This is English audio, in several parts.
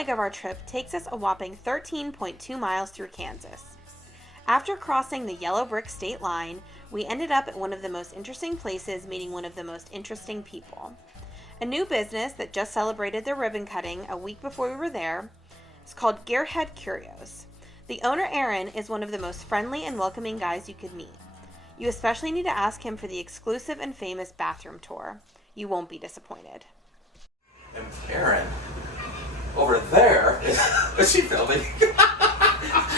leg of our trip takes us a whopping 13.2 miles through Kansas. After crossing the yellow brick state line, we ended up at one of the most interesting places, meeting one of the most interesting people. A new business that just celebrated their ribbon cutting a week before we were there is called Gearhead Curios. The owner, Aaron, is one of the most friendly and welcoming guys you could meet. You especially need to ask him for the exclusive and famous bathroom tour. You won't be disappointed. And Aaron, over there is she filming?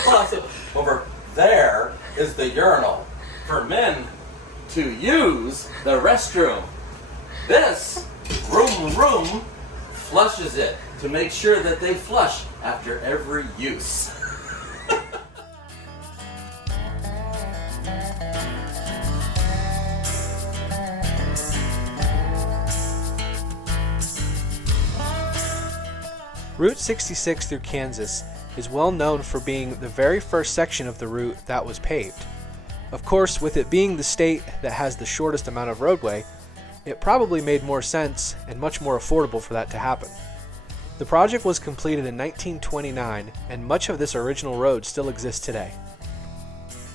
Awesome. Over there is the urinal for men to use the restroom. This room flushes it to make sure that they flush after every use. Route 66 through Kansas is well known for being the very first section of the route that was paved. Of course, with it being the state that has the shortest amount of roadway, it probably made more sense and much more affordable for that to happen. The project was completed in 1929, and much of this original road still exists today.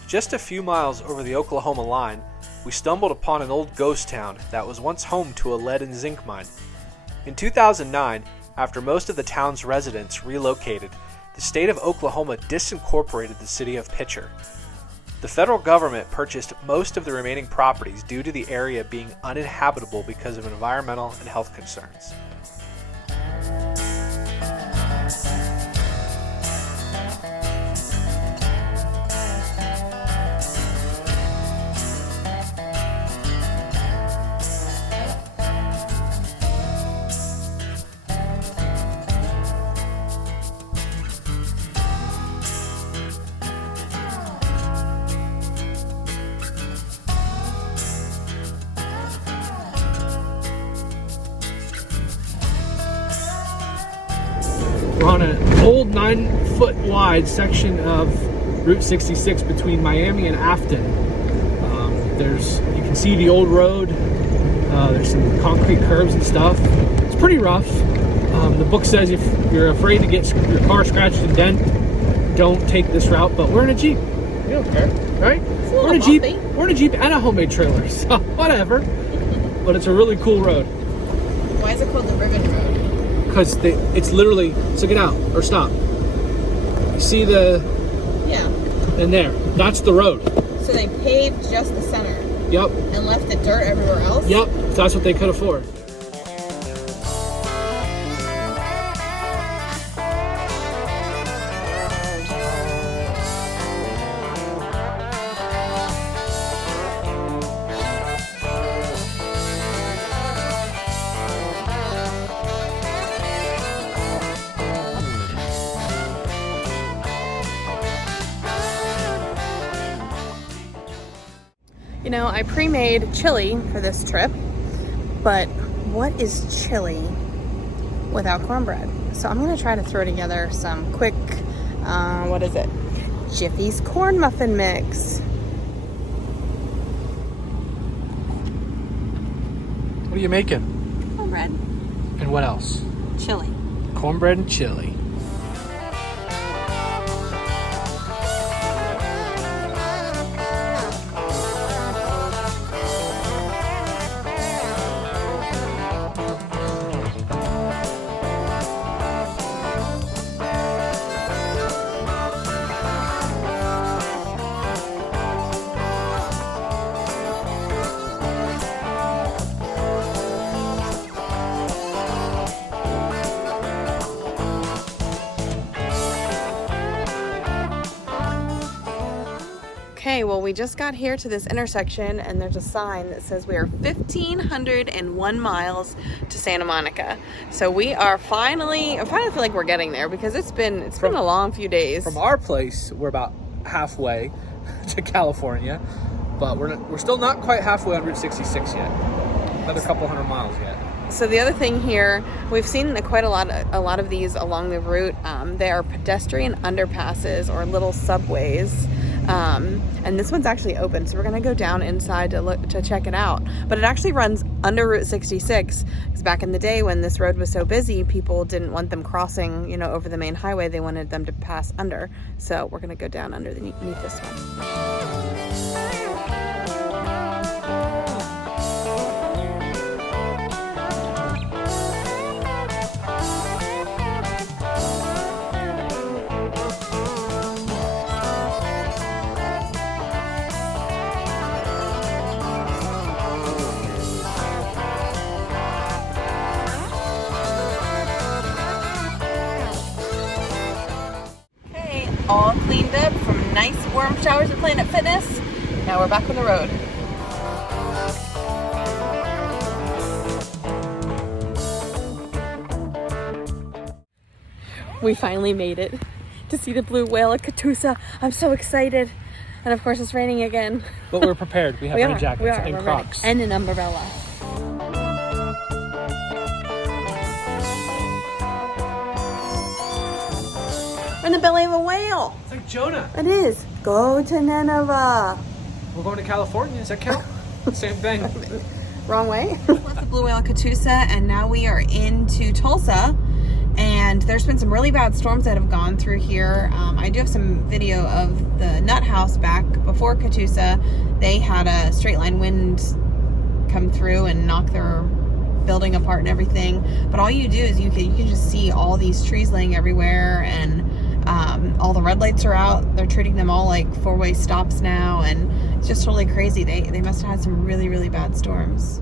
Just a few miles over the Oklahoma line, we stumbled upon an old ghost town that was once home to a lead and zinc mine. In 2009, after most of the town's residents relocated, the state of Oklahoma disincorporated the city of Pitcher. The federal government purchased most of the remaining properties due to the area being uninhabitable because of environmental and health concerns. We're on an old 9-foot wide section of Route 66 between Miami and Afton. You can see the old road. There's some concrete curbs and stuff. It's pretty rough. The book says if you're afraid to get your car scratched and dent, don't take this route. But we're in a Jeep. You don't care, right? We're in a Jeep. We're in a Jeep and a homemade trailer, so whatever. But it's a really cool road. Why is it called the Ribbon Road? Because it's literally, so get out or stop. You see and there, that's the road. So they paved just the center. Yep. And left the dirt everywhere else? Yep, that's what they could afford. You know, I pre-made chili for this trip, but what is chili without cornbread? So I'm gonna try to throw together some quick, Jiffy's corn muffin mix. What are you making? Cornbread. And what else? Chili. Cornbread and chili. Okay, well, we just got here to this intersection and there's a sign that says we are 1,501 miles to Santa Monica. So we are I finally feel like we're getting there because it's been a long few days. From our place, we're about halfway to California, but we're still not quite halfway on Route 66 yet. Another couple hundred miles yet. So the other thing here, we've seen quite a lot of these along the route. They are pedestrian underpasses or little subways. And this one's actually open, so we're gonna go down inside to check it out. But it actually runs under Route 66, because back in the day when this road was so busy, people didn't want them crossing, you know, over the main highway. They wanted them to pass under. So we're going to go down underneath this one. All cleaned up from nice warm showers at Planet Fitness. Now we're back on the road. We finally made it to see the blue whale at Catoosa. I'm so excited. And of course it's raining again. But we're prepared. We have rain jackets and Crocs. And an umbrella. In the belly of a whale. It's like Jonah. It is. Go to Nineveh. We're going to California. Does that count? Same thing. Wrong way. Left the blue whale at Catoosa, and now we are into Tulsa. And there's been some really bad storms that have gone through here. I do have some video of the Nut House back before Catoosa. They had a straight line wind come through and knock their building apart and everything. But all you do is you can just see all these trees laying everywhere, and all the red lights are out. They're treating them all like four-way stops now, and it's just totally crazy. They must have had some really, really bad storms.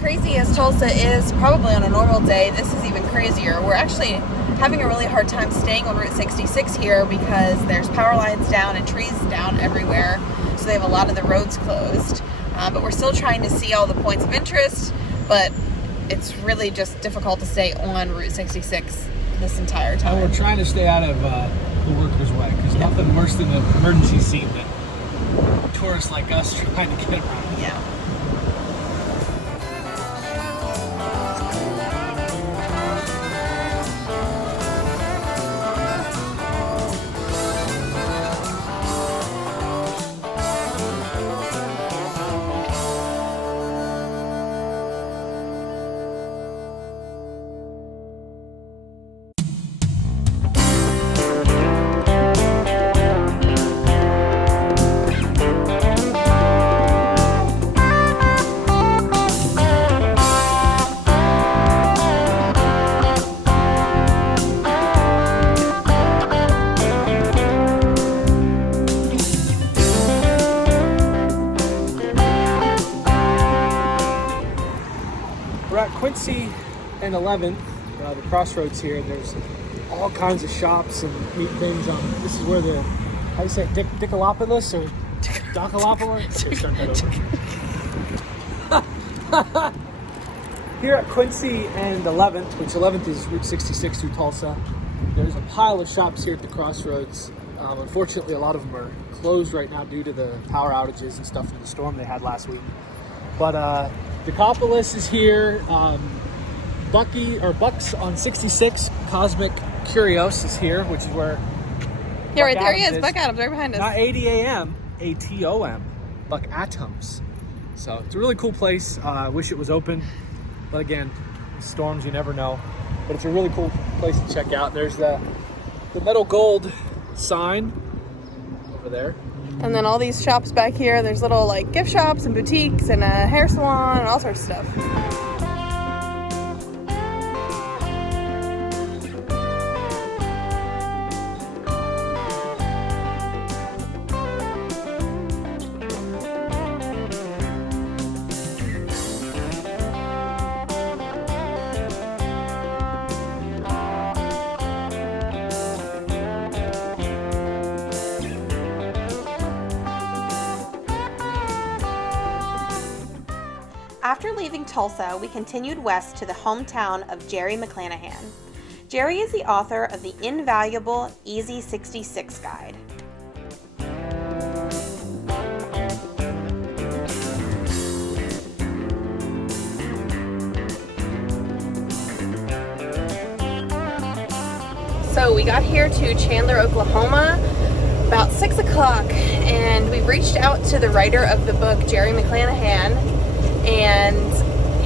Crazy as Tulsa is probably on a normal day, this is even crazier. We're actually having a really hard time staying on Route 66 here because there's power lines down and trees down everywhere, so they have a lot of the roads closed. But we're still trying to see all the points of interest, but it's really just difficult to stay on Route 66 this entire time. And we're trying to stay out of the workers' way, because nothing worse than an emergency scene than tourists like us trying to get around. Yeah. We're at Quincy and 11th, the crossroads here. There's all kinds of shops and meat bins on. This is where the, how do you say it, Dickalopoulos or Dockalopoulos? Here at Quincy and 11th, which 11th is Route 66 through Tulsa, there's a pile of shops here at the crossroads. Unfortunately, a lot of them are closed right now due to the power outages and stuff from the storm they had last week. But Decapolis is here. Bucks on 66. Cosmic Curios is here, which is where. Yeah, right there he is. Buck Adams, right behind us. Not 80 a.m. ATOM. Buck Atoms. So it's a really cool place. I wish it was open, but again, storms, you never know. But it's a really cool place to check out. There's the metal gold sign over there. And then all these shops back here, there's little like gift shops and boutiques and a hair salon and all sorts of stuff. After leaving Tulsa, we continued west to the hometown of Jerry McClanahan. Jerry is the author of the invaluable Easy 66 Guide. So we got here to Chandler, Oklahoma about 6 o'clock, and we reached out to the writer of the book, Jerry McClanahan, and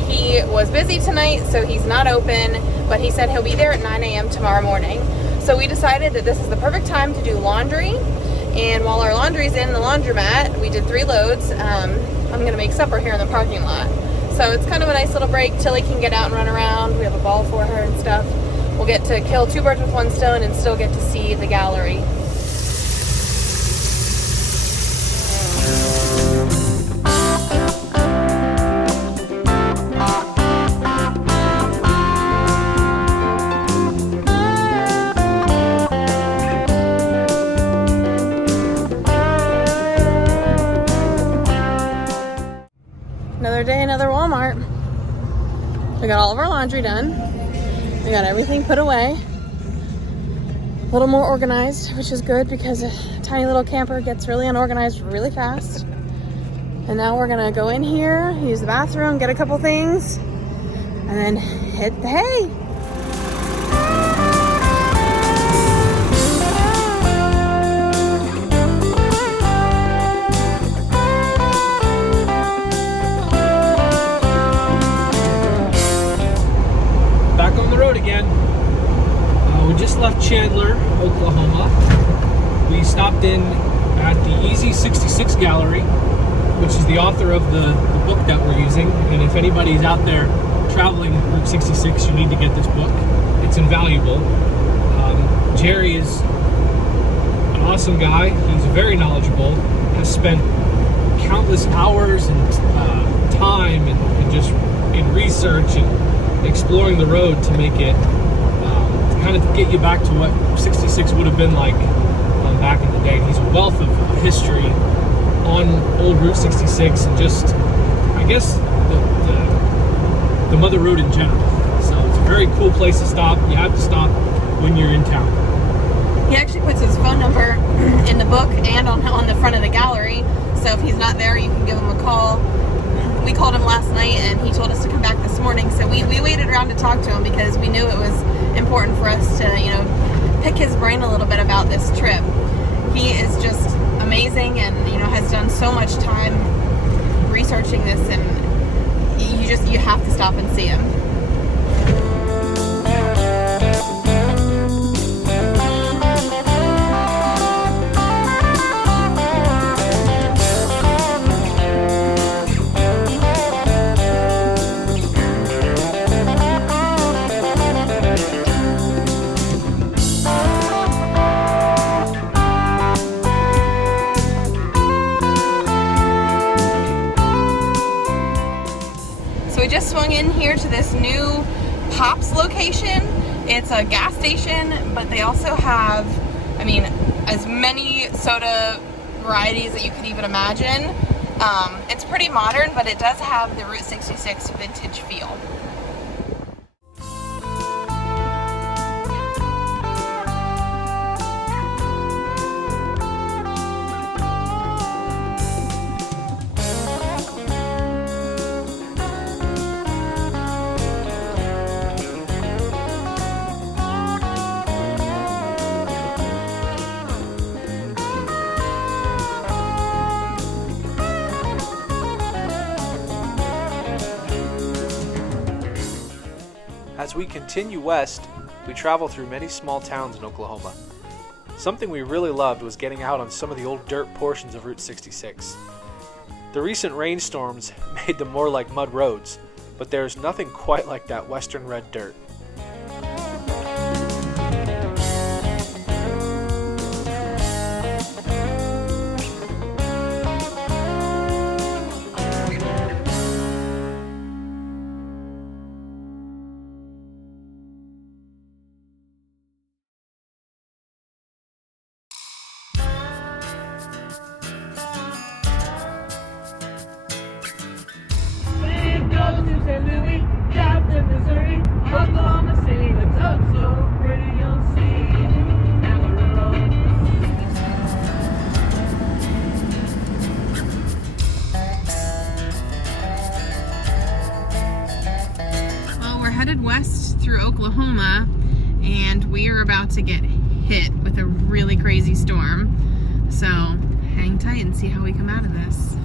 he was busy tonight, so he's not open, but he said he'll be there at 9 a.m. tomorrow morning. So we decided that this is the perfect time to do laundry, and while our laundry's in the laundromat, we did 3 loads. I'm gonna make supper here in the parking lot. So it's kind of a nice little break. Tilly can get out and run around. We have a ball for her and stuff. We'll get to kill 2 birds with 1 stone and still get to see the gallery. Another day, another Walmart. We got all of our laundry done. We got everything put away. A little more organized, which is good because a tiny little camper gets really unorganized really fast. And now we're gonna go in here, use the bathroom, get a couple things, and then hit the hay. Back on the road again. We just left Chandler, Oklahoma. We stopped in at the Easy 66 Gallery, which is the author of the book that we're using. And if anybody's out there traveling Route 66, you need to get this book. It's invaluable. Jerry is an awesome guy. He's very knowledgeable, has spent countless hours and time and just in research and exploring the road to make it kind of get you back to what 66 would have been like back in the day. He's a wealth of history on old Route 66 and just, I guess, the Mother Road in general. So it's a very cool place to stop. You have to stop when you're in town. He actually puts his phone number in the book and on the front of the gallery, so if he's not there, you can give him a call. We called him last night and he told us to come back this morning, so we waited around to talk to him because we knew it was important for us to, pick his brain a little bit about this trip. He is just amazing and, has done so much time researching this, and you have to stop and see him. So we just swung in here to this new Pops location. It's a gas station, but they also have, as many soda varieties that you could even imagine. It's pretty modern, but it does have the Route 66 vintage feel. As we continue west, we travel through many small towns in Oklahoma. Something we really loved was getting out on some of the old dirt portions of Route 66. The recent rainstorms made them more like mud roads, but there's nothing quite like that western red dirt. Goes headed west through Oklahoma, and we are about to get hit with a really crazy storm. So hang tight and see how we come out of this.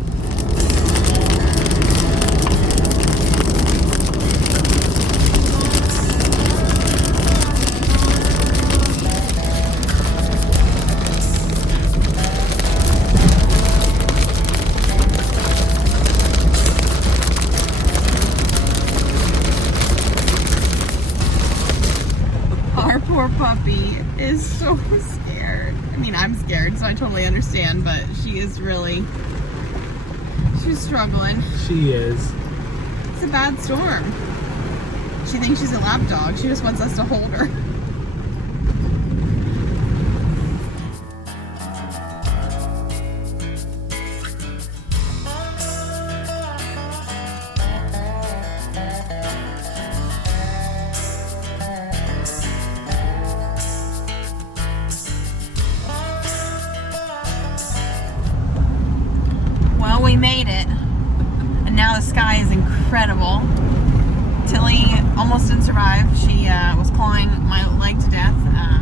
Our poor puppy is so scared. I mean, I'm scared, so I totally understand, but she's struggling. She is. It's a bad storm. She thinks she's a lap dog. She just wants us to hold her. Well, we made it, and now the sky is incredible. Tilly almost didn't survive. She was clawing my leg to death,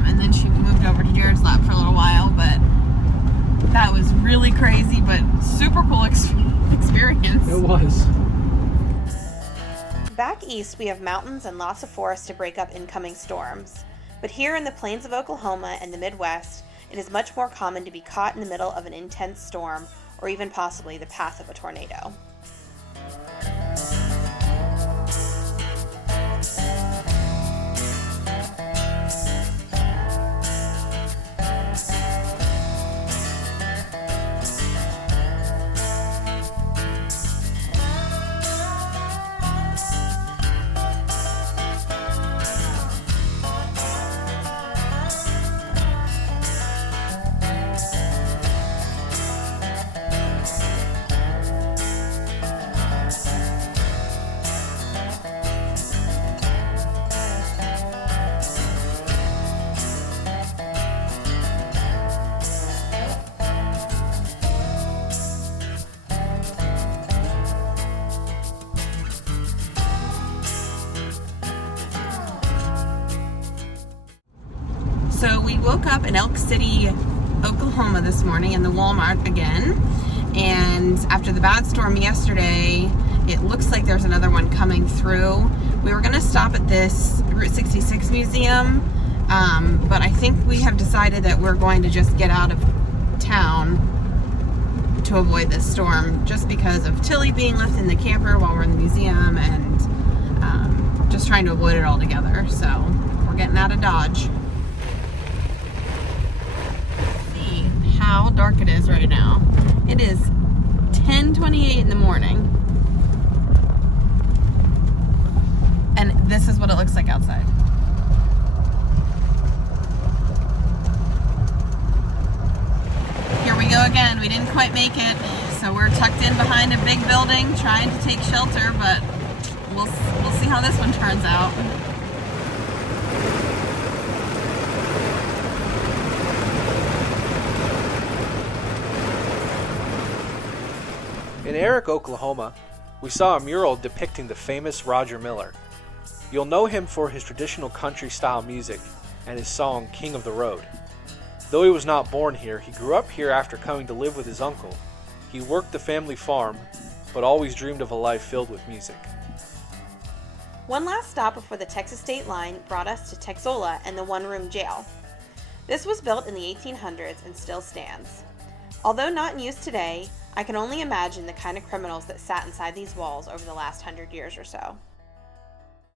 and then she moved over to Jared's lap for a little while, but that was really crazy, but super cool experience. It was. Back east, we have mountains and lots of forest to break up incoming storms. But here in the plains of Oklahoma and the Midwest, it is much more common to be caught in the middle of an intense storm, or even possibly the path of a tornado. So we woke up in Elk City, Oklahoma this morning in the Walmart again. And after the bad storm yesterday, it looks like there's another one coming through. We were going to stop at this Route 66 museum, but I think we have decided that we're going to just get out of town to avoid this storm, just because of Tilly being left in the camper while we're in the museum, and just trying to avoid it altogether. So we're getting out of Dodge. See how dark it is right now. It is 10:28 in the morning, and this is what it looks like outside. Here we go again. We didn't quite make it, so we're tucked in behind a big building trying to take shelter, but we'll see how this one turns out. In Erick, Oklahoma, we saw a mural depicting the famous Roger Miller. You'll know him for his traditional country-style music and his song King of the Road. Though he was not born here, he grew up here after coming to live with his uncle. He worked the family farm, but always dreamed of a life filled with music. One last stop before the Texas state line brought us to Texola and the one-room jail. This was built in the 1800s and still stands. Although not in use today, I can only imagine the kind of criminals that sat inside these walls over the last 100 years or so.